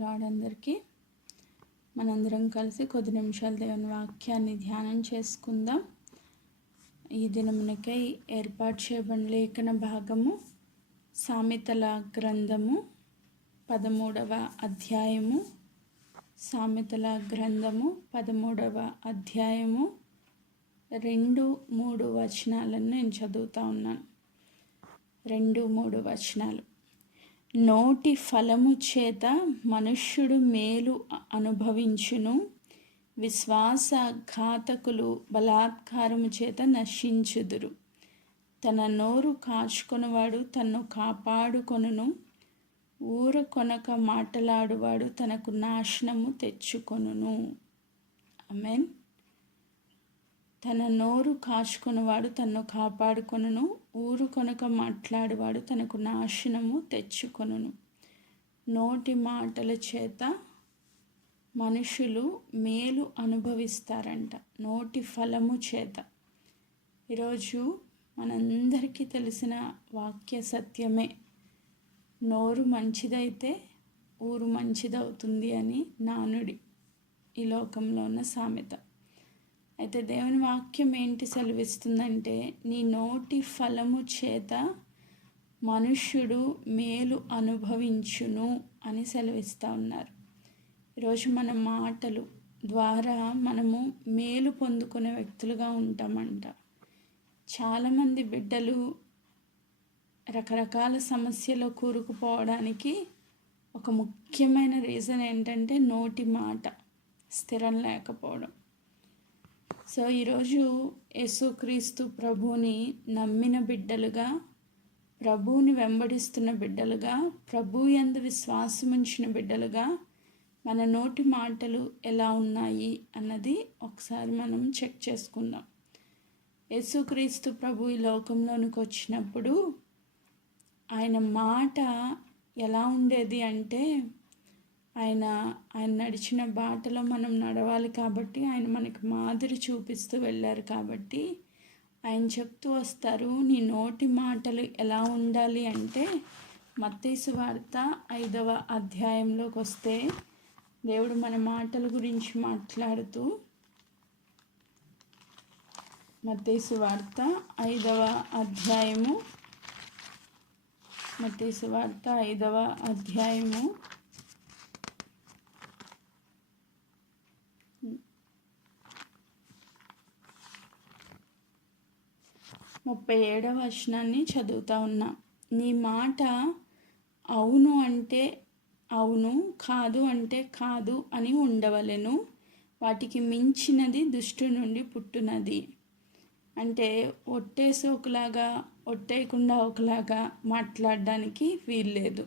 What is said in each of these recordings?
Lord అందరికీ. మనందరం కలిసి కొద్ది నిమిషాలు దేవుని వాక్యాన్ని ధ్యానం చేసుకుందాం. ఈ దినమునకై ఏర్పాటు చేయబడిన లేఖన భాగము సామెతల గ్రంథము 13వ అధ్యాయము. సామెతల గ్రంథము 13వ అధ్యాయము 2-3 వచనాలను నేను చదువుతా ఉన్నాను. 2-3 వచనాలు. నోటి ఫలము చేత మనుష్యుడు మేలు అనుభవించును, విశ్వాసఘాతకులు బలాత్కారము చేత నశించుదురు. తన నోరు కాచుకొనువాడు తన్ను కాపాడుకొనును, ఊరకొనక మాటలాడువాడు తనకు నాశనము తెచ్చుకొనును. ఆమేన్. తన నోరు కాచుకొనువాడు తన్ను కాపాడుకొనును, ఊరుకొనక మాట్లాడువాడు తనకు నాశనము తెచ్చుకొనును. నోటి మాటల చేత మనుషులు మేలు అనుభవిస్తారంట, నోటి ఫలము చేత. ఈరోజు మనందరికీ తెలిసిన వాక్య సత్యమే, నోరు మంచిదైతే ఊరు మంచిదవుతుంది అని నానుడి, ఈ లోకంలో ఉన్న సామెత. అయితే దేవుని వాక్యం ఏంటి సెలవిస్తుందంటే, నీ నోటి ఫలము చేత మనుష్యుడు మేలు అనుభవించును అని సెలవిస్తూ ఉన్నారు. ఈరోజు మన మాటలు ద్వారా మనము మేలు పొందుకునే వ్యక్తులుగా ఉంటామంట. చాలామంది బిడ్డలు రకరకాల సమస్యలో కూరుకుపోవడానికి ఒక ముఖ్యమైన రీజన్ ఏంటంటే నోటి మాట స్థిరం లేకపోవడం. సో ఈరోజు యేసుక్రీస్తు ప్రభువుని నమ్మిన బిడ్డలుగా, ప్రభువుని వెంబడిస్తున్న బిడ్డలుగా, ప్రభు యందు విశ్వాసం ఉంచిన బిడ్డలుగా మన నోటి మాటలు ఎలా ఉన్నాయి అన్నది ఒకసారి మనం చెక్ చేసుకుందాం. యేసుక్రీస్తు ప్రభు ఈ లోకంలోనికి వచ్చినప్పుడు ఆయన మాట ఎలా ఉండేది అంటే, ఆయన నడిచిన బాటలో మనం నడవాలి కాబట్టి, ఆయన మనకి మాదిరి చూపిస్తూ వెళ్ళారు కాబట్టి ఆయన చెప్తూ వస్తారు, నీ నోటి మాటలు ఎలా ఉండాలి అంటే, మత్తయి సువార్త 5వ అధ్యాయంలోకి వస్తే దేవుడు మన మాటల గురించి మాట్లాడుతూ, మత్తయి సువార్త 5వ అధ్యాయము, మత్తయి సువార్త 5వ అధ్యాయము 37వ వచనాన్ని చదువుతా ఉన్నా. నీ మాట అవును అంటే అవును, కాదు అంటే కాదు అని ఉండవలెను, వాటికి మించినది దుష్టు నుండి పుట్టునది. అంటే ఒట్టేసి ఒకలాగా, ఒట్టేయకుండా ఒకలాగా మాట్లాడడానికి వీల్లేదు.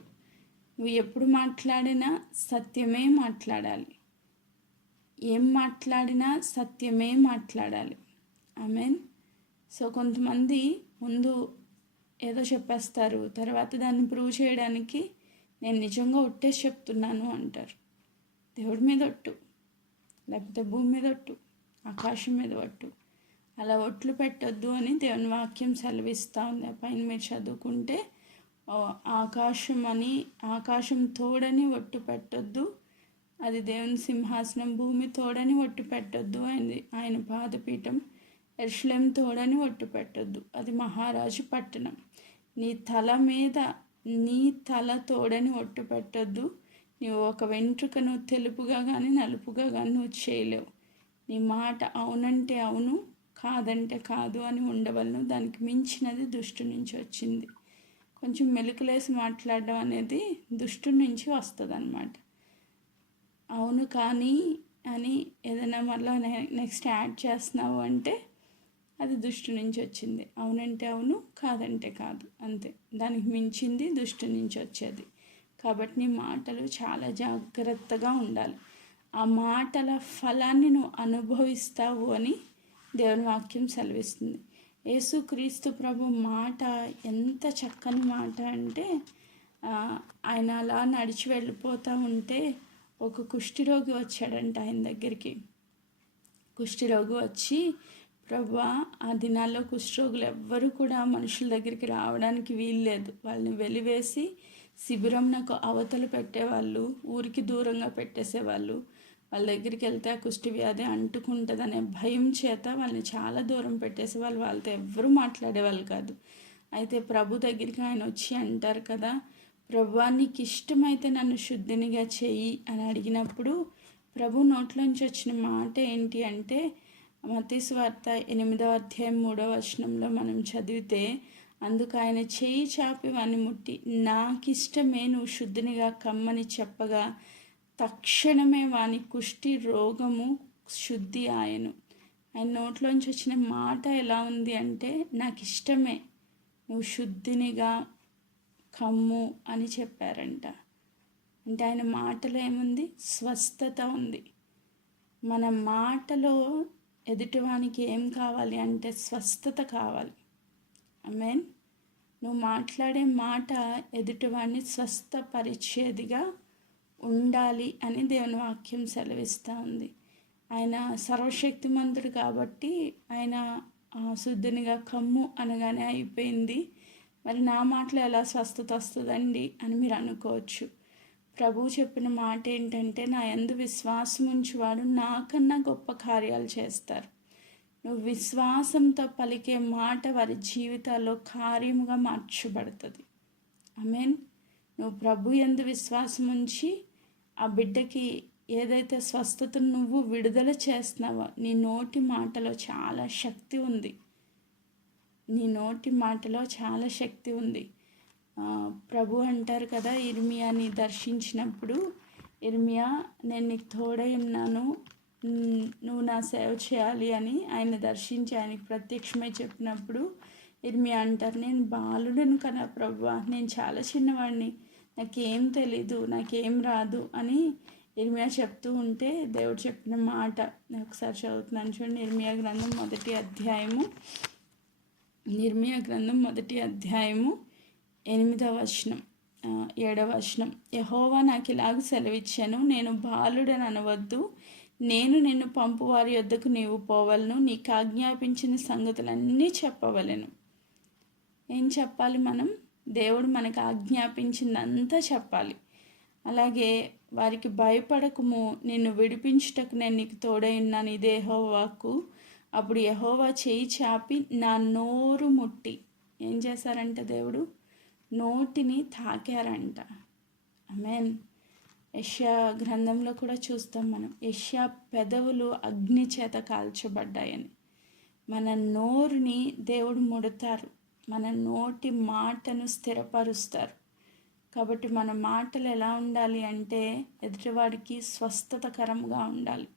నువ్వు ఎప్పుడు మాట్లాడినా సత్యమే మాట్లాడాలి, ఏం మాట్లాడినా సత్యమే మాట్లాడాలి. ఆమేన్. సో కొంతమంది ముందు ఏదో చెప్పేస్తారు, తర్వాత దాన్ని ప్రూవ్ చేయడానికి నేను నిజంగా ఒట్టేసి చెప్తున్నాను అంటారు. దేవుడి మీద ఒట్టు, లేకపోతే భూమి మీద ఒట్టు, ఆకాశం మీద ఒట్టు, అలా ఒట్లు పెట్టొద్దు అని దేవుని వాక్యం సెలవిస్తూ ఉంది. పైన మీరు చదువుకుంటే ఆకాశం తోడని ఒట్టు పెట్టొద్దు, అది దేవుని సింహాసనం, భూమి తోడని ఒట్టు పెట్టొద్దు, ఆయన పాదపీఠం, యెరూషలేము తోడని ఒట్టు పెట్టొద్దు, అది మహారాజు పట్టణం. నీ తల తోడని ఒట్టు పెట్టొద్దు, నువ్వు ఒక వెంట్రుకను తెలుపుగా కానీ నలుపుగా కానీ నువ్వు చేయలేవు. నీ మాట అవునంటే అవును, కాదంటే కాదు అని ఉండవలను, దానికి మించినది దుష్టు నుంచి వచ్చింది. కొంచెం మెలుకులేసి మాట్లాడడం అనేది దుష్టు నుంచి వస్తుంది అన్నమాట. అవును కానీ అని ఏదైనా మళ్ళీ నెక్స్ట్ యాడ్ చేస్తున్నావు అంటే అది దుష్టు నుంచి వచ్చింది. అవునంటే అవును, కాదంటే కాదు, అంతే. దానికి మించింది దుష్టు నుంచి వచ్చేది. కాబట్టి నీ మాటలు చాలా జాగ్రత్తగా ఉండాలి. ఆ మాటల ఫలాన్ని నువ్వు అనుభవిస్తావు అని దేవుని వాక్యం సెలవిస్తుంది. యేసుక్రీస్తు ప్రభు మాట ఎంత చక్కని మాట అంటే, ఆయన అలా నడిచి వెళ్ళిపోతూ ఉంటే ఒక కుష్ఠిరోగి వచ్చాడంట ఆయన దగ్గరికి. కుష్ఠిరోగి వచ్చి, ప్రభువా, ఆ దినాల్లో కుష్ఠరోగులు ఎవ్వరూ కూడా మనుషుల దగ్గరికి రావడానికి వీల్లేదు, వాళ్ళని వెలివేసి శిబిరం నాకు అవతలు పెట్టేవాళ్ళు, ఊరికి దూరంగా పెట్టేసేవాళ్ళు. వాళ్ళ దగ్గరికి వెళ్తే ఆ కుష్టి వ్యాధి అంటుకుంటుందనే భయం చేత వాళ్ళని చాలా దూరం పెట్టేసేవాళ్ళు. వాళ్ళతో ఎవ్వరూ మాట్లాడేవాళ్ళు కాదు. అయితే ప్రభు దగ్గరికి ఆయన వచ్చి అంటారు కదా, ప్రభువా నీకు ఇష్టమైతే నన్ను శుద్ధినిగా చెయ్యి అని అడిగినప్పుడు ప్రభు నోట్లోంచి వచ్చిన మాట ఏంటి అంటే, మత్తయి సువార్త 8వ అధ్యాయం 3వ వచనంలో మనం చదివితే, అందుకు ఆయన చేయి చాపి వాని ముట్టి నాకిష్టమే నువ్వు శుద్ధినిగా కమ్మని చెప్పగా తక్షణమే వాని కుష్టి రోగము శుద్ధి ఆయను. ఆయన నోట్లోంచి వచ్చిన మాట ఎలా ఉంది అంటే, నాకు ఇష్టమే నువ్వు శుద్ధినిగా కమ్ము అని చెప్పారంట. అంటే ఆయన మాటలో ఏముంది? స్వస్థత ఉంది. మన మాటలో ఎదుటివానికి ఏం కావాలి అంటే స్వస్థత కావాలి. ఆమేన్. నువ్వు మాట్లాడే మాట ఎదుటివాడిని స్వస్థపరిచేదిగా ఉండాలి అని దేవుని వాక్యం సెలవిస్తూ ఉంది. ఆయన సర్వశక్తిమంతుడు కాబట్టి ఆయన శుద్ధినిగా కమ్ము అనగానే అయిపోయింది. మరి నా మాటలో ఎలా స్వస్థత వస్తుందండి అని మీరు అనుకోవచ్చు. ప్రభువు చెప్పిన మాట ఏంటంటే, నా యందు విశ్వాసం ఉంచువాడు నాకన్నా గొప్ప కార్యాలు చేస్తారు. నువ్వు విశ్వాసంతో పలికే మాట వారి జీవితాల్లో కార్యముగా మార్చబడుతుంది. ఆమేన్. నువ్వు ప్రభు యందు విశ్వాసం ఉంచి ఆ బిడ్డకి ఏదైతే స్వస్థతను నువ్వు విడుదల చేస్తున్నావో, నీ నోటి మాటలో చాలా శక్తి ఉంది. నీ నోటి మాటలో చాలా శక్తి ఉంది. ప్రభు అంటారు కదా, ఇర్మియాని దర్శించినప్పుడు, ఇర్మియా నేను నీకు తోడై ఉన్నాను, నువ్వు నా సేవ చేయాలి అని ఆయన దర్శించి ఆయనకి ప్రత్యక్షమై చెప్పినప్పుడు ఇర్మియా అంటారు, నేను బాలుడను కదా ప్రభువా, నేను చాలా చిన్నవాడిని, నాకేం తెలీదు, నాకేం రాదు అని ఇర్మియా చెప్తూ ఉంటే దేవుడు చెప్పిన మాట నేను ఒకసారి చదువుతున్నాను చూడండి. ఇర్మియా గ్రంథం 1వ అధ్యాయము 8వ వచనం 7వ వచనం. యెహోవా నాకు ఇలాగ సెలవిచ్చాను, నేను బాలుడని అనవద్దు, నేను నిన్ను పంపు వారి యొద్దకు నీవు పోవలను, నీకు ఆజ్ఞాపించిన సంగతులన్నీ చెప్పవలెను. ఏం చెప్పాలి మనం? దేవుడు మనకు ఆజ్ఞాపించిందంతా చెప్పాలి. అలాగే వారికి భయపడకుము, నిన్ను విడిపించుటకు నేను నీకు తోడై ఉన్నాను, ఇదే యెహోవాకు. అప్పుడు యెహోవా చేయి చాపి నా నోరు ముట్టి ఏం చేశారంట? దేవుడు నోటిని తాకారంట. ఆమేన్. యెషయా గ్రంథంలో కూడా చూస్తాం మనం, యెషయా పెదవులు అగ్ని చేత కాల్చబడ్డాయని. మన నోరుని దేవుడు ముడతారు, మన నోటి మాటను స్థిరపరుస్తారు. కాబట్టి మన మాటలు ఎలా ఉండాలి అంటే ఎదుటివాడికి స్వస్థతకరంగా ఉండాలి.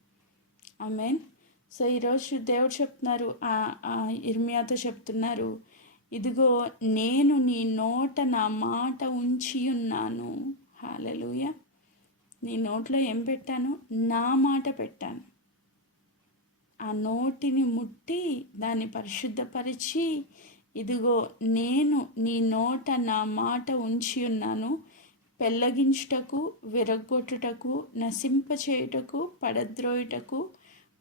ఆమేన్. సో ఈరోజు దేవుడు చెప్తున్నారు, ఇర్మియాతో చెప్తున్నారు, ఇదిగో నేను నీ నోట నా మాట ఉంచి ఉన్నాను. హల్లెలూయా. నీ నోట్లో ఏం పెట్టాను? నా మాట పెట్టాను. ఆ నోటిని ముట్టి దాన్ని పరిశుద్ధపరిచి, ఇదిగో నేను నీ నోట నా మాట ఉంచి ఉన్నాను, పెళ్ళగించుటకు, విరగ్గొట్టుటకు, నశింపచేయుటకు, పడద్రోయుటకు,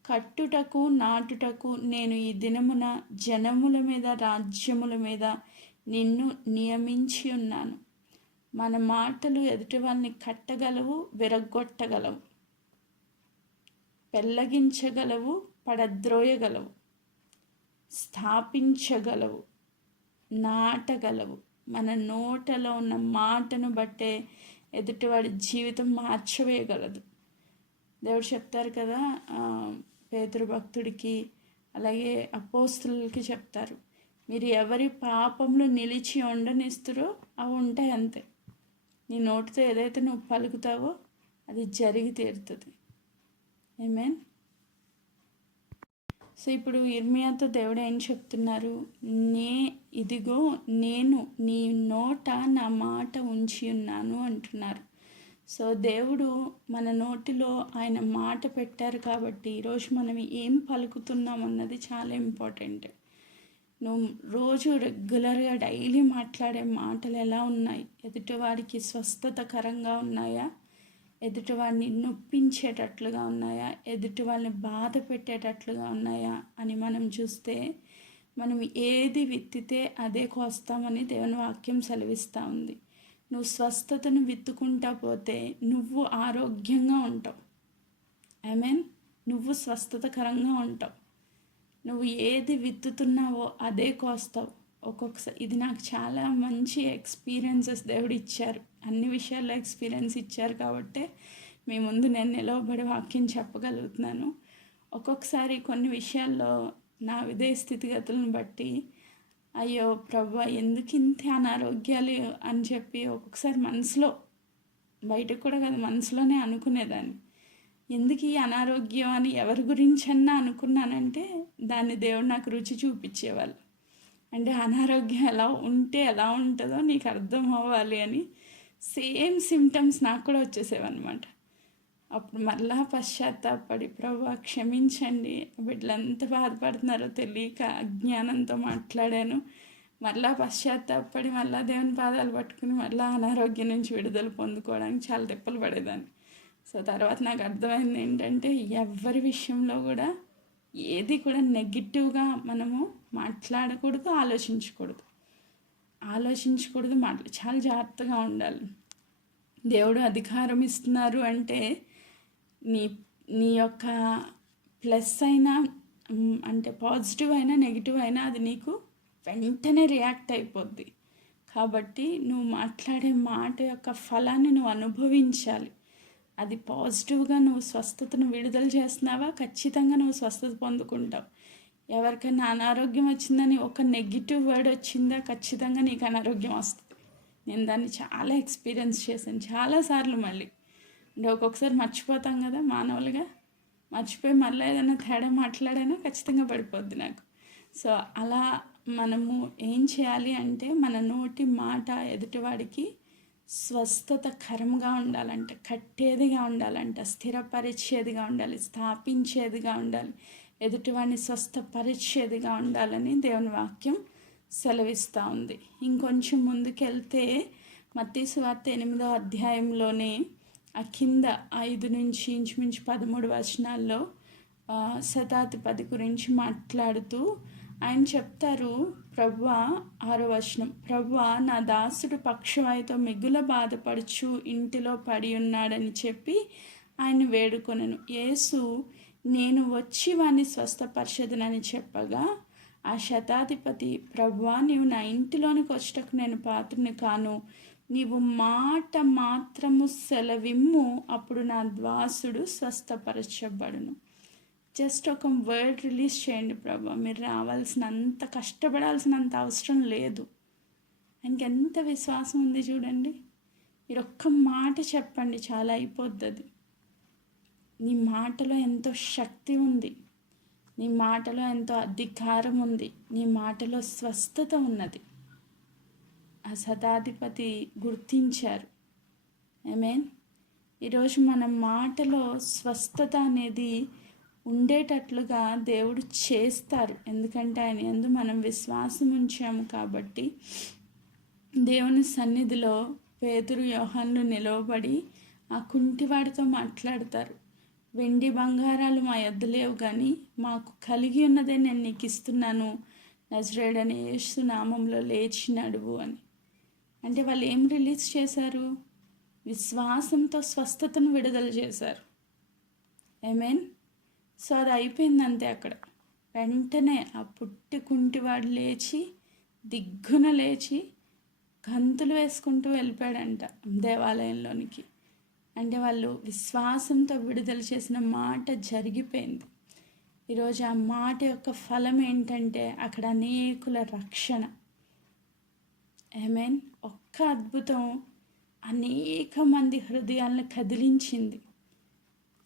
కట్టుటకు, నాటుటకు నేను ఈ దినమున జనముల మీద, రాజ్యముల మీద నిన్ను నియమించి ఉన్నాను. మన మాటలు ఎదుటి వాళ్ళని కట్టగలవు, విరగ్గొట్టగలవు, పెళ్ళగించగలవు, పడద్రోయగలవు, స్థాపించగలవు, నాటగలవు. మన నోటలో ఉన్న మాటను బట్టే ఎదుటివాడి జీవితం మార్చవేయగలదు. దేవుడు చెప్తారు కదా, పేతురు భక్తుడికి అలాగే అపోస్తులకి చెప్తారు, మీరు ఎవరి పాపంలో నిలిచి ఉండనిస్తారో అవి ఉంటాయి అంతే. నీ నోటితో ఏదైతే నువ్వు పలుకుతావో అది జరిగి తీరుతుంది. ఆమేన్. సో ఇప్పుడు ఇర్మియాతో దేవుడు ఏం చెప్తున్నారు? ఇదిగో నేను నీ నోట నా మాట ఉంచి ఉన్నాను అంటున్నారు. సో దేవుడు మన నోటిలో ఆయన మాట పెట్టారు కాబట్టి ఈరోజు మనం ఏం పలుకుతున్నాం అన్నది చాలా ఇంపార్టెంట్. నువ్వు రోజు రెగ్యులర్గా డైలీ మాట్లాడే మాటలు ఎలా ఉన్నాయి? ఎదుటివారికి స్వస్థతకరంగా ఉన్నాయా? ఎదుటివాడిని నొప్పించేటట్లుగా ఉన్నాయా? ఎదుటి వాళ్ళని బాధ పెట్టేటట్లుగా ఉన్నాయా అని మనం చూస్తే, మనం ఏది విత్తితే అదే కోస్తామని దేవుని వాక్యం సెలవిస్తూ ఉంది. నువ్వు స్వస్థతను విత్తుకుంటా పోతే నువ్వు ఆరోగ్యంగా ఉంటావు. నువ్వు స్వస్థతకరంగా ఉంటావు. నువ్వు ఏది విత్తుతున్నావో అదే కోస్తావు. ఒక్కొక్కసారి ఇది నాకు చాలా మంచి ఎక్స్పీరియన్సెస్ దేవుడు ఇచ్చారు. అన్ని విషయాల్లో ఎక్స్పీరియన్స్ ఇచ్చారు కాబట్టే మీ ముందు నేను నిలవబడి వాక్యం చెప్పగలుగుతున్నాను. ఒక్కొక్కసారి కొన్ని విషయాల్లో నా విదేశ స్థితిగతులను బట్టి అయ్యో ప్రభువా ఎందుకు ఇంత అనారోగ్యాలు అని చెప్పి ఒక్కొక్కసారి మనసులో, బయటకు కూడా కాదు, మనసులోనే అనుకునేదాన్ని. ఎందుకు ఈ అనారోగ్యం అని ఎవరి గురించన్నా అనుకున్నానంటే దాన్ని దేవుడు నాకు రుచి చూపించేవాళ్ళు. అంటే అనారోగ్యం ఎలా ఉంటే ఎలా ఉంటుందో నీకు అర్థం అవ్వాలి అని సేమ్ సిమ్టమ్స్ నాకు కూడా వచ్చేసేవన్నమాట. అప్పుడు మళ్ళా పశ్చాత్తాపడి ప్రభువా క్షమించండి, బిడ్డలు ఎంత బాధపడుతున్నారో తెలియక అజ్ఞానంతో మాట్లాడాను. మళ్ళా పశ్చాత్తాపడి మళ్ళా దేవుని పాదాలు పట్టుకుని మళ్ళీ అనారోగ్యం నుంచి విడుదల పొందుకోవడానికి చాలా తిప్పలు పడేదాన్ని. సో తర్వాత నాకు అర్థమైంది ఏంటంటే ఎవరి విషయంలో కూడా ఏది కూడా నెగిటివ్గా మనము మాట్లాడకూడదు, ఆలోచించకూడదు. చాలా జాగ్రత్తగా ఉండాలి. దేవుడు అధికారం ఇస్తున్నారు అంటే నీ యొక్క ప్లస్ అయినా, అంటే పాజిటివ్ అయినా నెగిటివ్ అయినా అది నీకు వెంటనే రియాక్ట్ అయిపోద్ది. కాబట్టి నువ్వు మాట్లాడే మాట యొక్క ఫలాన్ని నువ్వు అనుభవించాలి. అది పాజిటివ్గా నువ్వు స్వస్థతను విడుదల చేస్తున్నావా, ఖచ్చితంగా నువ్వు స్వస్థత పొందుకుంటావు. ఎవరికైనా అనారోగ్యం వచ్చిందని ఒక నెగిటివ్ వర్డ్ వచ్చిందా, ఖచ్చితంగా నీకు అనారోగ్యం వస్తుంది. నేను దాన్ని చాలా ఎక్స్పీరియన్స్ చేశాను చాలాసార్లు. మళ్ళీ అంటే ఒక్కొక్కసారి మర్చిపోతాం కదా మానవులుగా, మర్చిపోయి మళ్ళీ ఏదైనా తేడా మాట్లాడానో ఖచ్చితంగా పడిపోద్ది నాకు. సో అలా మనము ఏం చేయాలి అంటే మన నోటి మాట ఎదుటివాడికి స్వస్థతకరంగా ఉండాలంట, కట్టేదిగా ఉండాలంట, స్థిరపరిచేదిగా ఉండాలి, స్థాపించేదిగా ఉండాలి, ఎదుటివాడిని స్వస్థపరిచేదిగా ఉండాలని దేవుని వాక్యం సెలవిస్తూ ఉంది. ఇంకొంచెం ముందుకెళ్తే మత్తయి సువార్త 8వ అధ్యాయంలోనే ఆ కింద 5 నుంచి ఇంచుమించు 13 వచనాల్లో శతాధిపతి గురించి మాట్లాడుతూ ఆయన చెప్తారు, ప్రభువా 6వ వచనం, ప్రభువా నా దాసుడు పక్షవాయుతో మిగుల బాధపడుచు ఇంటిలో పడి ఉన్నాడని చెప్పి ఆయన వేడుకొనెను. యేసు నేను వచ్చి వాణ్ణి స్వస్థపరచదునని చెప్పగా ఆ శతాధిపతి, ప్రభువా నీవు నా ఇంటిలోనికి వచ్చటకు నేను పాత్రుని కాను, నీవు మాట మాత్రము సెలవిమ్ము, అప్పుడు నా దాసుడు స్వస్థపరచబడును. జస్ట్ ఒక వర్డ్ రిలీజ్ చేయండి ప్రభా, మీరు రావాల్సినంత కష్టపడాల్సినంత అవసరం లేదు. ఆయనకి ఎంత విశ్వాసం ఉంది చూడండి. మీరు ఒక్క మాట చెప్పండి చాలా అయిపోద్ది. అది నీ మాటలో ఎంతో శక్తి ఉంది, నీ మాటలో ఎంతో అధికారం ఉంది, నీ మాటలో స్వస్థత ఉన్నది. ఆ శతాధిపతి గుర్తించారు. ఈరోజు మన మాటలో స్వస్థత అనేది ఉండేటట్లుగా దేవుడు చేస్తారు. ఎందుకంటే ఆయన యందు మనం విశ్వాసం ఉంచాము కాబట్టి. దేవుని సన్నిధిలో పేతురు యోహానులు నిలవబడి ఆ కుంటివాడితో మాట్లాడతారు. వెండి బంగారాలు మా యొద్ద లేవు, కానీ మాకు కలిగి ఉన్నదే నేను నీకు ఇస్తున్నాను, నజరేయుడైన యేసు నామంలో లేచి నడువు అని. అంటే వాళ్ళు ఏం రిలీజ్ చేశారు? విశ్వాసంతో స్వస్థతను విడుదల చేశారు. సో అది అయిపోయింది అంతే. అక్కడ వెంటనే ఆ పుట్టి కుంటివాడు లేచి దిగ్గున లేచి గంతులు వేసుకుంటూ వెళ్ళిపోయాడంట దేవాలయంలోనికి. అంటే వాళ్ళు విశ్వాసంతో విడుదల చేసిన మాట జరిగిపోయింది. ఈరోజు ఆ మాట యొక్క ఫలం ఏంటంటే అక్కడ అనేకుల రక్షణ. ఒక్క అద్భుతం అనేక మంది హృదయాలను కదిలించింది.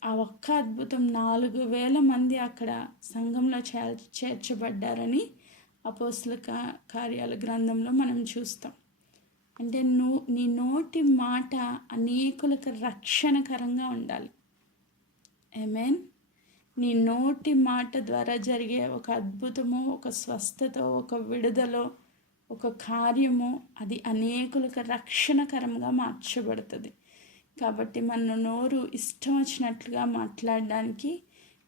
ఆ ఒక్క అద్భుతం 4,000 మంది అక్కడ సంఘంలో చేర్చబడ్డారని అపోస్తల కార్యాల గ్రంథంలో మనం చూస్తాం. అంటే నీ నోటి మాట అనేకులకు రక్షణకరంగా ఉండాలి. నీ నోటి మాట ద్వారా జరిగే ఒక అద్భుతమో, ఒక స్వస్థత, ఒక విడుదల, ఒక కార్యము అది అనేకులకు రక్షణకరంగా మార్చబడుతుంది. కాబట్టి మన నోరు ఇష్టం వచ్చినట్లుగా మాట్లాడడానికి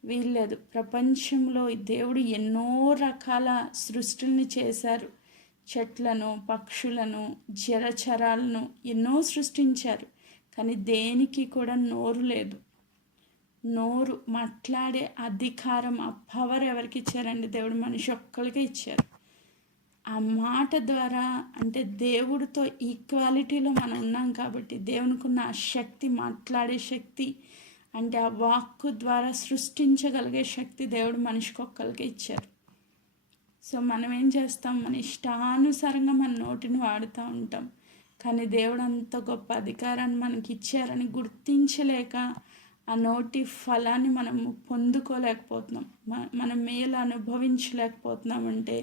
వీల్లేదు. ప్రపంచంలో దేవుడు ఎన్నో రకాల సృష్టిని చేశారు. చెట్లను, పక్షులను, జలచరాలను ఎన్నో సృష్టించారు. కానీ దేనికి కూడా నోరు లేదు. నోరు మాట్లాడే అధికారం, ఆ పవర్ ఎవరికి ఇచ్చారండి? దేవుడు మనిషి ఒక్కరికే ఇచ్చారు. ఆ మాట ద్వారా, అంటే దేవుడితో ఈక్వాలిటీలో మనం ఉన్నాం కాబట్టి, దేవునికి ఉన్న ఆ శక్తి, మాట్లాడే శక్తి, అంటే ఆ వాక్కు ద్వారా సృష్టించగలిగే శక్తి దేవుడు మనిషికి ఒక్కరికే ఇచ్చారు. సో మనం ఏం చేస్తాం? మన ఇష్టానుసారంగా మన నోటిని వాడుతూ ఉంటాం. కానీ దేవుడు అంత గొప్ప అధికారాన్ని మనకి ఇచ్చారని గుర్తించలేక ఆ నోటి ఫలాన్ని మనము పొందుకోలేకపోతున్నాం, మన మేలు అనుభవించలేకపోతున్నామంటే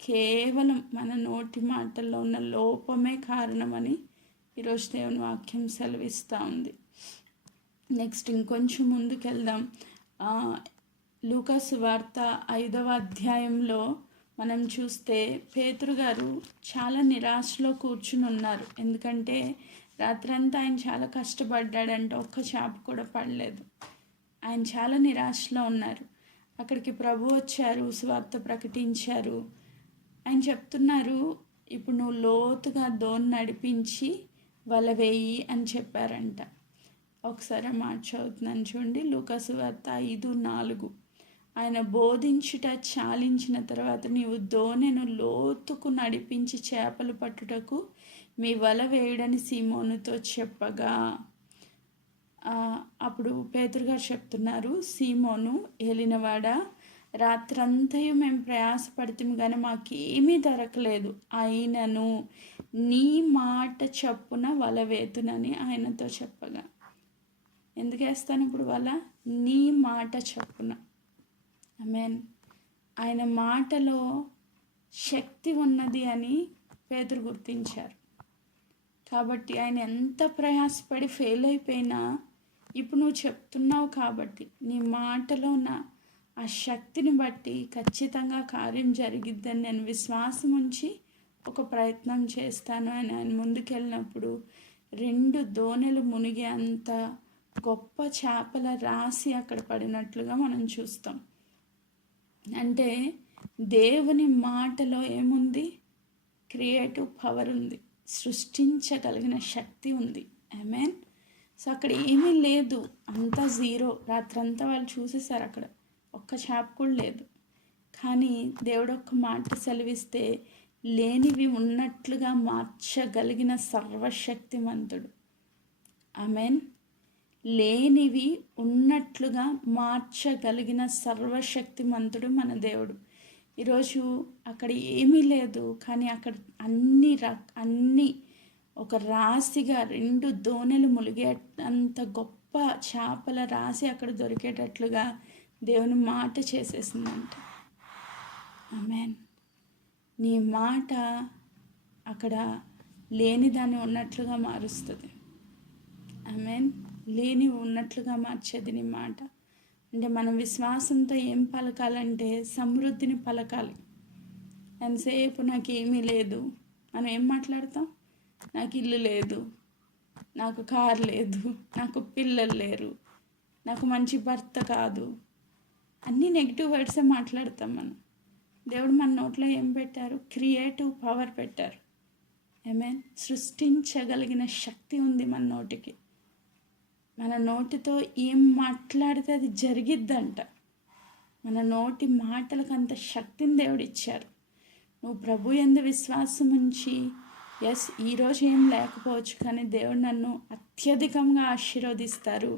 కేవలం మన నోటి మాటల్లో ఉన్న లోపమే కారణమని ఈరోజు దేవుని వాక్యం సెలవిస్తూ ఉంది. నెక్స్ట్ ఇంకొంచెం ముందుకెళ్దాం. లూకా సువార్త 5వ అధ్యాయంలో మనం చూస్తే పేతురు గారు చాలా నిరాశలో కూర్చుని ఉన్నారు. ఎందుకంటే రాత్రంతా ఆయన చాలా కష్టపడ్డాడంటే ఒక్క చేప కూడా పడలేదు. ఆయన చాలా నిరాశలో ఉన్నారు. అక్కడికి ప్రభు వచ్చారు, సువార్త ప్రకటించారు. ఆయన చెప్తున్నారు, ఇప్పుడు నువ్వు లోతుగా దోణి నడిపించి వల వేయి అని చెప్పారంట. ఒకసారి మాట చదువుతున్నాను చూడండి. లూకా సువార్త 5:4. ఆయన బోధించుట చాలించిన తర్వాత, నీవు దోణెను లోతుకు నడిపించి చేపలు పట్టుటకు మీ వల వేయడని సీమోనుతో చెప్పగా, అప్పుడు పేతురు గారు చెప్తున్నారు, సీమోను ఏలినవాడా, రాత్రంతయు మేము ప్రయాసపడుతుంది కానీ మాకేమీ దొరకలేదు, అయినను నీ మాట చప్పున వల వేతునని ఆయనతో చెప్పగా. ఎందుకు వేస్తాను ఇప్పుడు వల? నీ మాట చప్పున. ఆమేన్. ఆయన మాటలో శక్తి ఉన్నది అని పేతురు గుర్తించారు. కాబట్టి ఆయన ఎంత ప్రయాసపడి ఫెయిల్ అయిపోయినా, ఇప్పుడు నువ్వు చెప్తున్నావు కాబట్టి నీ మాటలో ఉన్న ఆ శక్తిని బట్టి ఖచ్చితంగా కార్యం జరిగిద్దని నేను విశ్వాసం ఉంచి ఒక ప్రయత్నం చేస్తాను అని ఆయన ముందుకెళ్ళినప్పుడు 2 దోణెలు మునిగే అంత గొప్ప చేపల రాశి అక్కడ పడినట్లుగా మనం చూస్తాం. అంటే దేవుని మాటలో ఏముంది? క్రియేటివ్ పవర్ ఉంది, సృష్టించగలిగిన శక్తి ఉంది. ఆమేన్. సో అక్కడ ఏమీ లేదు, అంతా జీరో. రాత్రంతా వాళ్ళు చూసేసారు, అక్కడ ఒక్క చేప కూడా లేదు. కానీ దేవుడు ఒక్క మాట సెలవిస్తే లేనివి ఉన్నట్లుగా మార్చగలిగిన సర్వశక్తిమంతుడు. ఆమేన్. లేనివి ఉన్నట్లుగా మార్చగలిగిన సర్వశక్తిమంతుడు మన దేవుడు. ఈరోజు అక్కడ ఏమీ లేదు, కానీ అక్కడ అన్ని ఒక రాశిగా 2 దోణెలు ములిగేంత గొప్ప చేపల రాశి అక్కడ దొరికేటట్లుగా దేవుని మాట చేసేసిందంట. ఆమేన్. నీ మాట అక్కడ లేని దాన్ని ఉన్నట్లుగా మారుస్తుంది. ఆమేన్. లేని ఉన్నట్లుగా మార్చేది నీ మాట. అంటే మనం విశ్వాసంతో ఏం పలకాలంటే సమృద్ధిని పలకాలి. ఎంతసేపు నాకేమీ లేదు, మనం ఏం మాట్లాడతాం? నాకు ఇల్లు లేదు, నాకు కారు లేదు, నాకు పిల్లలు లేరు, నాకు మంచి భర్త కాదు, అన్నీ నెగిటివ్ వర్డ్సే మాట్లాడతాం మనం. దేవుడు మన నోట్లో ఏం పెట్టారు? క్రియేటివ్ పవర్ పెట్టారు. ఆమేన్. సృష్టించగలిగిన శక్తి ఉంది మన నోటికి. మన నోటితో ఏం మాట్లాడితే అది జరిగిద్దంట. మన నోటి మాటలకు అంత శక్తిని దేవుడు ఇచ్చారు. నువ్వు ప్రభు యందు విశ్వాసం ఉంచి, ఈరోజు ఏం లేకపోవచ్చు, కానీ దేవుడు నన్ను అత్యధికంగా ఆశీర్వదిస్తారు,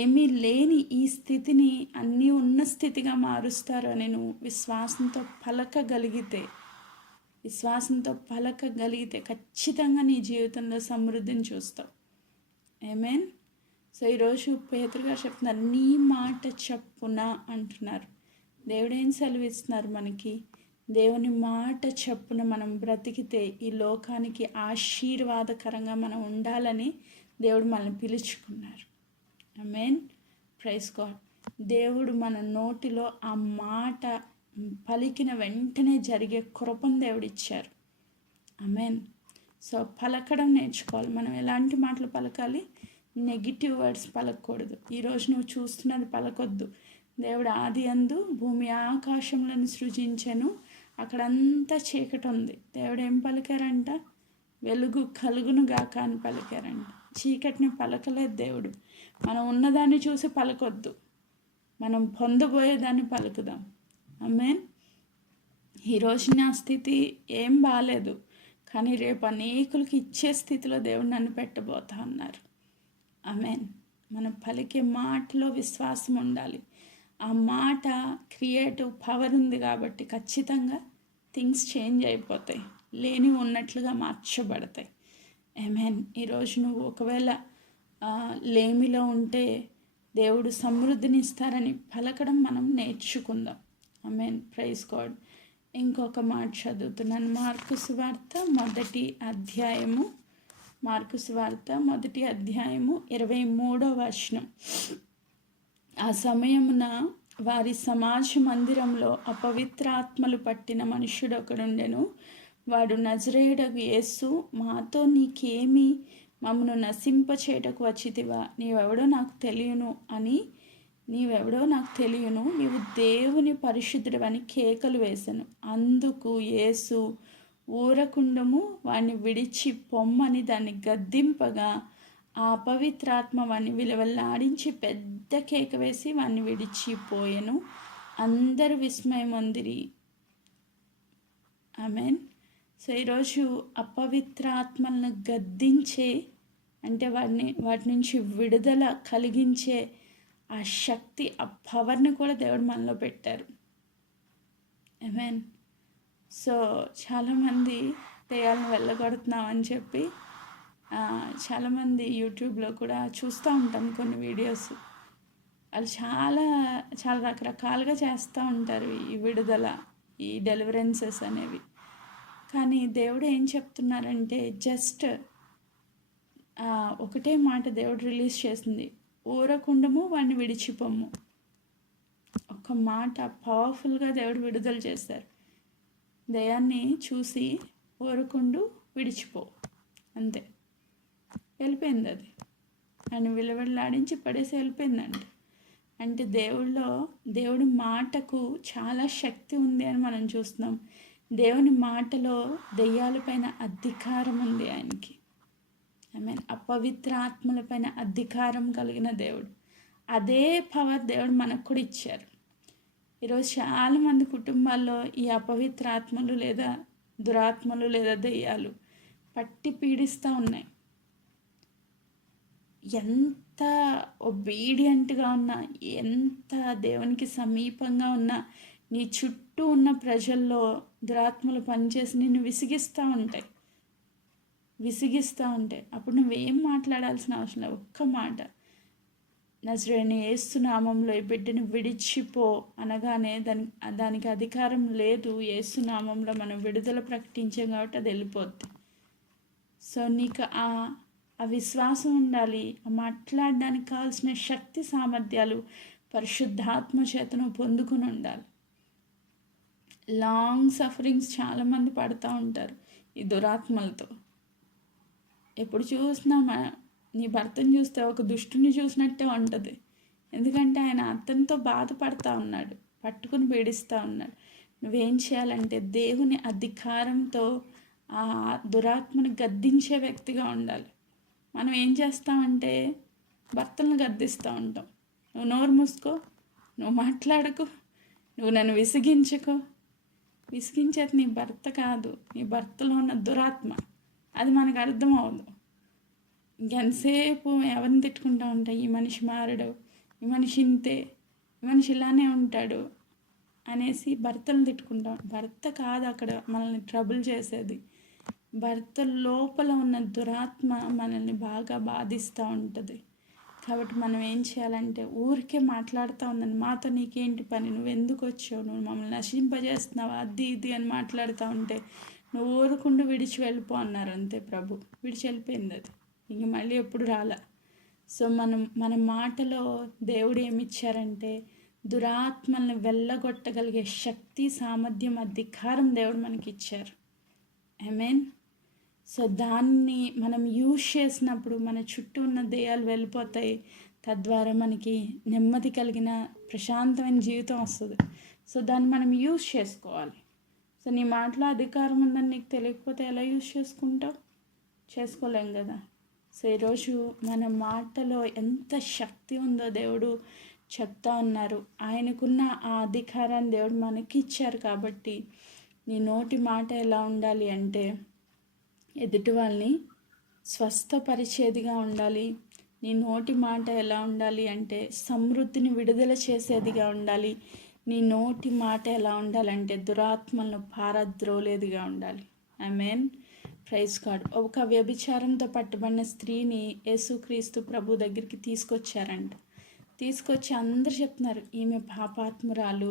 ఏమీ లేని ఈ స్థితిని అన్నీ ఉన్న స్థితిగా మారుస్తారు అని నువ్వు విశ్వాసంతో పలకగలిగితే ఖచ్చితంగా నీ జీవితంలో సమృద్ధిని చూస్తావు. ఆమేన్. సో ఈరోజు పేతురు గారు చెప్తున్నారు, నీ మాట చప్పున అంటున్నారు. దేవుడు ఏం సెలవిస్తున్నారు మనకి? దేవుని మాట చప్పున మనం బ్రతికితే ఈ లోకానికి ఆశీర్వాదకరంగా మనం ఉండాలని దేవుడు మనల్ని పిలుచుకున్నారు. ఆమేన్. Praise God. దేవుడు మన నోటిలో ఆ మాట పలికిన వెంటనే జరిగే కృపను దేవుడు ఇచ్చారు. ఆమేన్. సో పలకడం నేర్చుకోవాలి. మనం ఎలాంటి మాటలు పలకాలి? నెగిటివ్ వర్డ్స్ పలకూడదు. ఈరోజు నువ్వు చూస్తున్నది పలకొద్దు. దేవుడు ఆది అందు భూమి ఆకాశములను సృజించెను, అక్కడంతా చీకటి ఉంది. దేవుడు ఏం పలికారంట? వెలుగు కలుగును గాక అని పలికారంట. చీకటిని పలకలేదు దేవుడు. మనం ఉన్నదాన్ని చూసి పలకొద్దు, మనం పొందబోయేదాన్ని పలుకుదాం. ఆమేన్. ఈరోజు నా స్థితి ఏం బాగాలేదు, కానీ రేపు అనేకులకి ఇచ్చే స్థితిలో దేవుడు నన్ను పెట్టబోతా అన్నారు. ఆమేన్. మనం పలికే మాటలో విశ్వాసం ఉండాలి. ఆ మాట క్రియేటివ్ పవర్ ఉంది కాబట్టి ఖచ్చితంగా థింగ్స్ చేంజ్ అయిపోతాయి, లేని ఉన్నట్లుగా మార్చబడతాయి. ఆమేన్. ఈరోజు నువ్వు ఒకవేళ లేమిలో ఉంటే దేవుడు సమృద్ధిని ఇస్తారని పలకడం మనం నేర్చుకుందాం. ఆమేన్. Praise God. ఇంకొక మాట చదువుతున్నాను. మార్కు సువార్త 1వ అధ్యాయము 23వ వచనం. ఆ సమయమున వారి సమాజ మందిరంలో అపవిత్రాత్మలు పట్టిన మనుష్యుడొకడుండెను. వాడు నజరేయుడగు యేసు, మాతో నీకేమి, మమ్మను నశింపచేయటకు వచ్చితివా? నీవెవడో నాకు తెలియను, నీవు దేవుని పరిశుద్ధుడవని కేకలు వేసెను. అందుకు యేసు, ఊరకుండము, వాణ్ణి విడిచి పొమ్మని దాన్ని గద్దింపగా ఆ అపవిత్రాత్మ వాణ్ణి విలవెల్లాడించి పెద్ద కేక వేసి వాణ్ణి విడిచిపోయెను. అందరూ విస్మయమొందిరి. ఆమేన్. సో ఈరోజు అపవిత్రాత్మలను గద్దించే, అంటే వాటి నుంచి విడుదల కలిగించే ఆ శక్తి, ఆ పవర్ని కూడా దేవుడు మనలో పెట్టారు. ఆమేన్. సో చాలామంది దెయ్యాలను వెళ్ళగొడుతున్నామని చెప్పి చాలామంది యూట్యూబ్లో కూడా చూస్తూ ఉంటాం కొన్ని వీడియోస్. వాళ్ళు చాలా రకరకాలుగా చేస్తూ ఉంటారు ఈ విడుదల, ఈ డెలివరెన్సెస్ అనేవి. కానీ దేవుడు ఏం చెప్తున్నారంటే, జస్ట్ ఒకటే మాట దేవుడు రిలీజ్ చేసింది, ఊరకుండము, వాడిని విడిచిపోము. ఒక మాట పవర్ఫుల్గా దేవుడు విడుదల చేశారు. దయాన్ని చూసి ఊరకుండు, విడిచిపో, అంతే. వెళ్ళిపోయింది అది. ఆయన విలవెల్లాడించి పడేసి వెళ్ళిపోయిందంట. అంటే దేవుడి మాటకు చాలా శక్తి ఉంది అని మనం చూస్తున్నాం. దేవుని మాటలో దెయ్యాలపైన అధికారం ఉంది ఆయనకి. మీన్ అపవిత్ర ఆత్మలపైన అధికారం కలిగిన దేవుడు. అదే పవర్ దేవుడు మనకు కూడా ఇచ్చారు. ఈరోజు చాలామంది కుటుంబాల్లో ఈ అపవిత్ర ఆత్మలు లేదా దురాత్మలు లేదా దెయ్యాలు పట్టి పీడిస్తూ ఉన్నాయి. ఎంత ఒబీడియంట్గా ఉన్నా, ఎంత దేవునికి సమీపంగా ఉన్నా, నీ చుట్టూ ఉన్న ప్రజల్లో దురాత్మలు పనిచేసి నిన్ను విసిగిస్తూ ఉంటాయి. అప్పుడు నువ్వేం మాట్లాడాల్సిన అవసరం లేదు. ఒక్క మాట, నజరేయుడైన యేసు నామంలో ఈ బిడ్డను విడిచిపో అనగానే దానికి అధికారం లేదు. యేసు నామంలో మనం విడుదల ప్రకటించాం కాబట్టి అది వెళ్ళిపోద్ది. సో నీకు ఆ విశ్వాసం ఉండాలి. మాట్లాడడానికి కావాల్సిన శక్తి సామర్థ్యాలు పరిశుద్ధాత్మ చేతను పొందుకుని ఉండాలి. లాంగ్ సఫరింగ్స్ చాలామంది పడుతూ ఉంటారు ఈ దురాత్మలతో. ఎప్పుడు చూసినా నీ భర్తను చూస్తే ఒక దుష్టుని చూసినట్టే ఉంటుంది. ఎందుకంటే ఆయన అతనితో బాధపడతా ఉన్నాడు, పట్టుకుని పీడిస్తూ ఉన్నాడు. నువ్వేం చేయాలంటే దేవుని అధికారంతో ఆ దురాత్మని గద్దించే వ్యక్తిగా ఉండాలి. మనం ఏం చేస్తామంటే భర్తలను గద్దిస్తూ ఉంటాం. నువ్వు నోరు మూసుకో, నువ్వు మాట్లాడకు, నువ్వు నన్ను విసిగించేది నీ భర్త కాదు, నీ భర్తలో ఉన్న దురాత్మ. అది మనకు అర్థం అవ్వదు. ఇంకెంతసేపు ఎవరిని తిట్టుకుంటూ ఉంటాయి, ఈ మనిషి మారడు, ఈ మనిషి ఇంతే, ఈ మనిషి ఇలానే ఉంటాడు అనేసి భర్తను తిట్టుకుంటాం. భర్త కాదు అక్కడ మనల్ని ట్రబుల్ చేసేది. భర్త లోపల ఉన్న దురాత్మ మనల్ని బాగా బాధిస్తూ ఉంటుంది. కాబట్టి మనం ఏం చేయాలంటే, ఊరికే మాట్లాడుతూ ఉందని, మాతో నీకేంటి పని, నువ్వు ఎందుకు వచ్చావు, నువ్వు మమ్మల్ని నశింపజేస్తున్నావు, అది ఇది అని మాట్లాడుతూ ఉంటే నువ్వు ఊరుకుంటూ విడిచి వెళ్ళిపో అన్నారు. అంతే, ప్రభు విడిచి వెళ్ళిపోయింది. అది ఇంక మళ్ళీ ఎప్పుడు రాలా. సో మన మాటలో దేవుడు ఏమిచ్చారంటే, దురాత్మల్ని వెళ్ళగొట్టగలిగే శక్తి, సామర్థ్యం, అధికారం దేవుడు మనకి ఇచ్చారు. ఆమేన్. సో దాన్ని మనం యూజ్ చేసినప్పుడు మన చుట్టూ ఉన్న దెయ్యాలు వెళ్ళిపోతాయి. తద్వారా మనకి నెమ్మది కలిగిన ప్రశాంతమైన జీవితం వస్తుంది. సో దాన్ని మనం యూజ్ చేసుకోవాలి. సో నీ మాటలో అధికారం ఉందని నీకు తెలియకపోతే ఎలా యూజ్ చేసుకుంటావు? చేసుకోలేం కదా. సో ఈరోజు మన మాటలో ఎంత శక్తి ఉందో దేవుడు చెప్తా ఉన్నారు. ఆయనకున్న ఆ అధికారాన్ని దేవుడు మనకి ఇచ్చారు. కాబట్టి నీ నోటి మాట ఎలా ఉండాలి అంటే ఎదుటి వాళ్ళని స్వస్థపరిచేదిగా ఉండాలి. నీ నోటి మాట ఎలా ఉండాలి అంటే సమృద్ధిని విడుదల చేసేదిగా ఉండాలి. నీ నోటి మాట ఎలా ఉండాలంటే దురాత్మలను పారద్రోలేదిగా ఉండాలి. ఆమేన్. Praise God. ఒక వ్యభిచారంతో పట్టుబడిన స్త్రీని యేసుక్రీస్తు ప్రభు దగ్గరికి తీసుకొచ్చారంట. తీసుకొచ్చి అందరు చెప్తున్నారు, ఈమె పాపాత్మురాలు,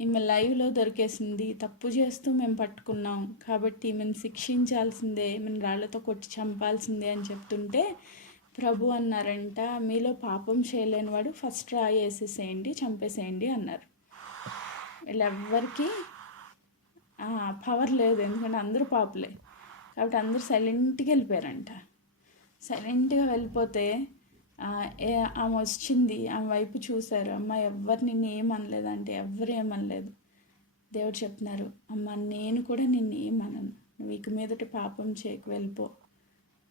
ఈమె లైవ్లో దొరికేసింది, తప్పు చేస్తూ మేము పట్టుకున్నాం, కాబట్టి ఈమెను శిక్షించాల్సిందే, ఈమెను రాళ్లతో కొట్టి చంపాల్సిందే అని చెప్తుంటే ప్రభు అన్నారంట, మీలో పాపం చేయలేని వాడు ఫస్ట్ రాయి వేసేసేయండి, చంపేసేయండి అన్నారు. వీళ్ళెవ్వరికీ పవర్ లేదు, ఎందుకంటే అందరూ పాపులే. కాబట్టి అందరూ సైలెంట్గా వెళ్ళిపోయారంట. సైలెంట్గా వెళ్ళిపోతే ఆమె వచ్చింది, ఆమె వైపు చూశారు. అమ్మ ఎవ్వరు నిన్ను ఏమనలేదంటే ఎవ్వరు ఏమనలేదు. దేవుడు చెప్తున్నారు, అమ్మ నేను కూడా నిన్ను ఏమనను, నువ్వు ఇక మీదట పాపం చేయకు, వెళ్ళిపో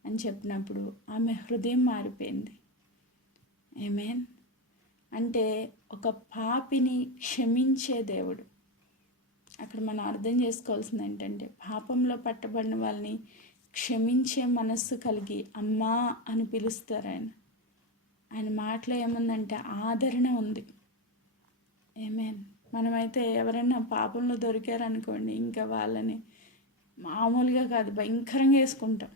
అని చెప్పినప్పుడు ఆమె హృదయం మారిపోయింది. ఆమేన్. అంటే ఒక పాపిని క్షమించే దేవుడు. అక్కడ మనం అర్థం చేసుకోవాల్సింది ఏంటంటే పాపంలో పట్టబడిన వాళ్ళని క్షమించే మనస్సు కలిగి అమ్మా అని పిలుస్తారు. ఆయన మాటలో ఏముందంటే ఆదరణ ఉంది. ఆమేన్. మనమైతే ఎవరైనా పాపంలో దొరికారనుకోండి, ఇంకా వాళ్ళని మామూలుగా కాదు భయంకరంగా వేసుకుంటాం.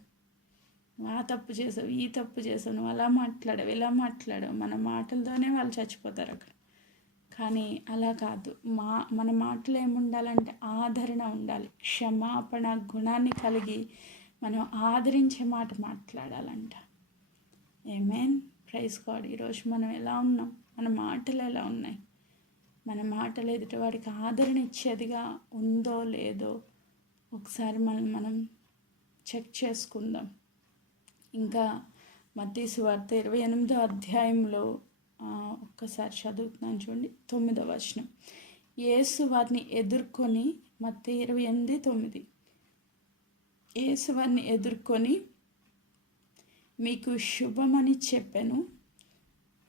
ఆ తప్పు చేసావు, ఈ తప్పు చేసావు, నువ్వు అలా మాట్లాడావు, ఇలా మాట్లాడావు, మన మాటలతోనే వాళ్ళు చచ్చిపోతారు అక్కడ. కానీ అలా కాదు. మన మాటలు ఏముండాలంటే ఆదరణ ఉండాలి. క్షమాపణ గుణాన్ని కలిగి మనం ఆదరించే మాట మాట్లాడాలంట. ఆమేన్. Praise God. ఈరోజు మనం ఎలా ఉన్నాం? మన మాటలు ఎలా ఉన్నాయి? మన మాటలు ఎదుటివాడికి ఆదరణ ఇచ్చేదిగా ఉందో లేదో ఒకసారి మనం చెక్ చేసుకుందాం. ఇంకా మత్తయి సువార్త 28వ అధ్యాయంలో ఒక్కసారి చదువుతున్నాను చూడండి, 9వ వచనం. యేసు వారిని ఎదుర్కొని, మత్తయి 28:9, యేసు వారిని ఎదుర్కొని మీకు శుభమని చెప్పాను.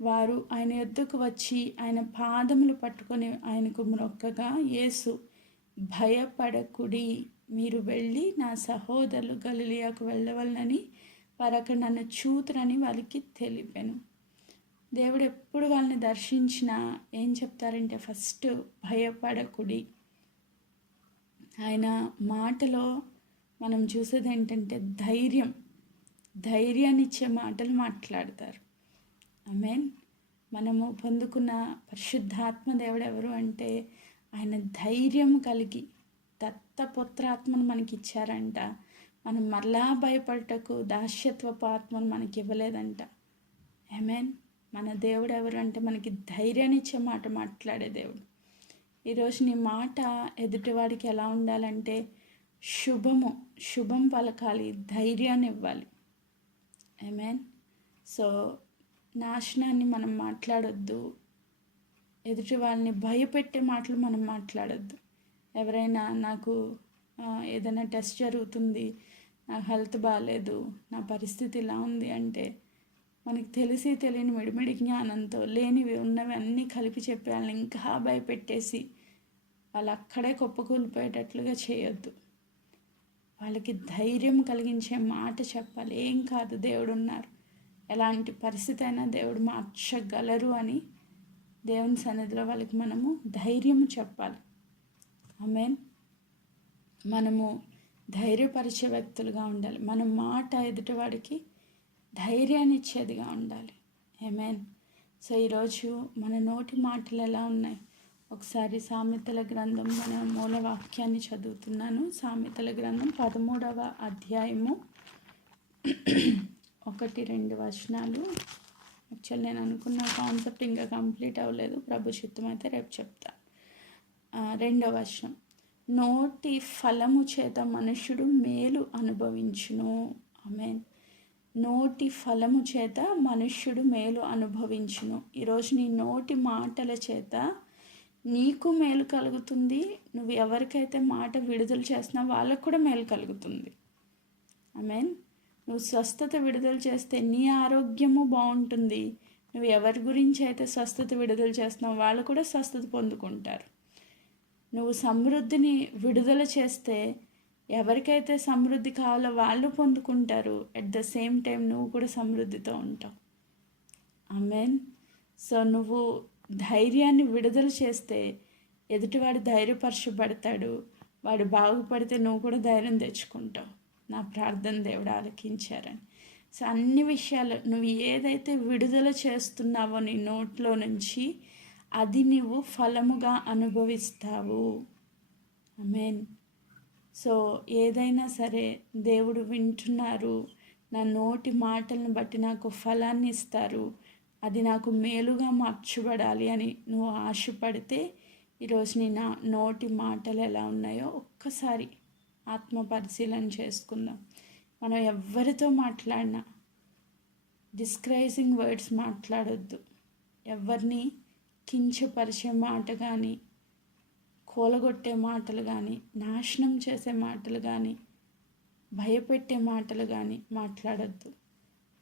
వారు ఆయన యొద్దకు వచ్చి ఆయన పాదములు పట్టుకొని ఆయనకు మ్రొక్కగా, యేసు భయపడకుడి, మీరు వెళ్ళి నా సహోదరులు గలిలయకు వెళ్ళవలనని వారక్కడ నన్ను చూతురని వాళ్ళకి తెలిపాను. దేవుడు ఎప్పుడు వాళ్ళని దర్శించినా ఏం చెప్తారంటే ఫస్ట్ భయపడకుడి. ఆయన మాటలో మనం చూసేది ఏంటంటే ధైర్యాన్ని ఇచ్చే మాటలు మాట్లాడతారు. ఆమేన్. మనము పొందుకున్న పరిశుద్ధాత్మ దేవుడు ఎవరు అంటే ఆయన ధైర్యం కలిగి దత్తపుత్రాత్మను మనకి ఇచ్చారంట. మనం మరలా భయపడటకు దాస్యత్వపు ఆత్మను మనకి ఇవ్వలేదంట. ఆమేన్. మన దేవుడు ఎవరు అంటే మనకి ధైర్యాన్ని ఇచ్చే మాట మాట్లాడే దేవుడు. ఈరోజు నీ మాట ఎదుటివాడికి ఎలా ఉండాలంటే శుభం పలకాలి, ధైర్యాన్ని ఇవ్వాలి. ఆమేన్. సో నాశనాన్ని మనం మాట్లాడొద్దు, ఎదుటి వాళ్ళని భయపెట్టే మాటలు మనం మాట్లాడొద్దు. ఎవరైనా నాకు ఏదైనా టెస్ట్ జరుగుతుంది, నాకు హెల్త్ బాగాలేదు, నా పరిస్థితి ఇలా ఉంది అంటే మనకి తెలిసి తెలియని మిడిమిడి జ్ఞానంతో లేనివి ఉన్నవి అన్నీ కలిపి చెప్పి వాళ్ళని ఇంకా భయపెట్టేసి వాళ్ళు అక్కడే కుప్పకూలిపోయేటట్లుగా చేయొద్దు. వాళ్ళకి ధైర్యం కలిగించే మాట చెప్పాలి. ఏం కాదు, దేవుడు ఉన్నారు, ఎలాంటి పరిస్థితి అయినా దేవుడు మార్చగలరు అని దేవుని సన్నిధిలో వాళ్ళకి మనము ధైర్యం చెప్పాలి. ఆమేన్. మనము ధైర్యపరిచే వ్యక్తులుగా ఉండాలి. మన మాట ఎదుటివాడికి ధైర్యాన్ని ఇచ్చేదిగా ఉండాలి. ఆమేన్. సో ఈరోజు మన నోటి మాటలు ఎలా ఉన్నాయి? ఒకసారి సామెతల గ్రంథం మన మూల వాక్యాన్ని చదువుతున్నాను. సామెతల గ్రంథం 13వ అధ్యాయము 1-2 వచనాలు. యాక్చువల్ నేను అనుకున్న కాన్సెప్ట్ ఇంకా కంప్లీట్ అవ్వలేదు, ప్రభు చిత్తం అయితే రేపు చెప్తాను. 2వ వచనం. నోటి ఫలము చేత మనుష్యుడు మేలు అనుభవించును. ఆమేన్. నోటి ఫలము చేత మనుష్యుడు మేలు అనుభవించును. ఈరోజు నీ నోటి మాటల చేత నీకు మేలు కలుగుతుంది. నువ్వు ఎవరికైతే మాట విడుదల చేస్తున్నావో వాళ్ళకు కూడా మేలు కలుగుతుంది. ఆమేన్. నువ్వు స్వస్థత విడుదల చేస్తే నీ ఆరోగ్యము బాగుంటుంది. నువ్వు ఎవరి గురించి అయితే స్వస్థత విడుదల చేస్తున్నావో వాళ్ళు కూడా స్వస్థత పొందుకుంటారు. నువ్వు సమృద్ధిని విడుదల చేస్తే ఎవరికైతే సమృద్ధి కావాలో వాళ్ళు పొందుకుంటారు. అట్ ద సేమ్ టైం నువ్వు కూడా సమృద్ధితో ఉంటావు. ఆమేన్. సో నువ్వు ధైర్యాన్ని విడుదల చేస్తే ఎదుటివాడు ధైర్యపరచబడతాడు. వాడు బాగుపడితే నువ్వు కూడా ధైర్యం తెచ్చుకుంటావు. నా ప్రార్థన దేవుడు ఆలకించారని. సో అన్ని విషయాలు నువ్వు ఏదైతే విడుదల చేస్తున్నావో నీ నోట్లో నుంచి అది నువ్వు ఫలముగా అనుభవిస్తావు. ఆమేన్. సో ఏదైనా సరే దేవుడు వింటున్నారు, నా నోటి మాటలను బట్టి నాకు ఫలాన్ని ఇస్తారు, అది నాకు మేలుగా మార్చబడాలి అని నువ్వు ఆశపడితే ఈరోజు నీ నోటి మాటలు ఎలా ఉన్నాయో ఒక్కసారి ఆత్మ పరిశీలన చేసుకుందాం. మనం ఎవరితో మాట్లాడినా డిస్క్రైజింగ్ వర్డ్స్ మాట్లాడొద్దు. ఎవరిని కించపరిచే మాట కానీ, కూలగొట్టే మాటలు కానీ, నాశనం చేసే మాటలు కానీ, భయపెట్టే మాటలు కానీ మాట్లాడొద్దు.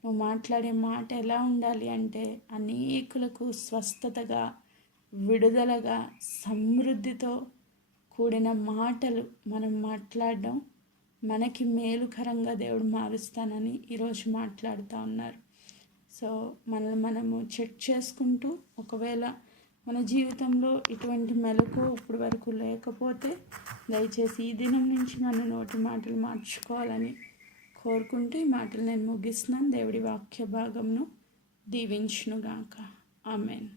నువ్వు మాట్లాడే మాట ఎలా ఉండాలి అంటే అనేకులకు స్వస్థతగా, విడుదలగా, సమృద్ధితో కూడిన మాటలు మనం మాట్లాడడం మనకి మేలుకరంగా దేవుడు మారుస్తానని ఈరోజు మాట్లాడుతూ ఉన్నారు. సో మనము చెక్ చేసుకుంటూ, ఒకవేళ మన జీవితంలో ఇటువంటి మెలకు ఇప్పటి వరకు లేకపోతే దయచేసి ఈ దినం నుంచి మన నోటి మాటలు మార్చుకోవాలని కోరుకుంటూ ఈ మాటలు నేను ముగిస్తున్నాను. దేవుడి వాక్య భాగంను దీవించునుగాక. ఆమెన్.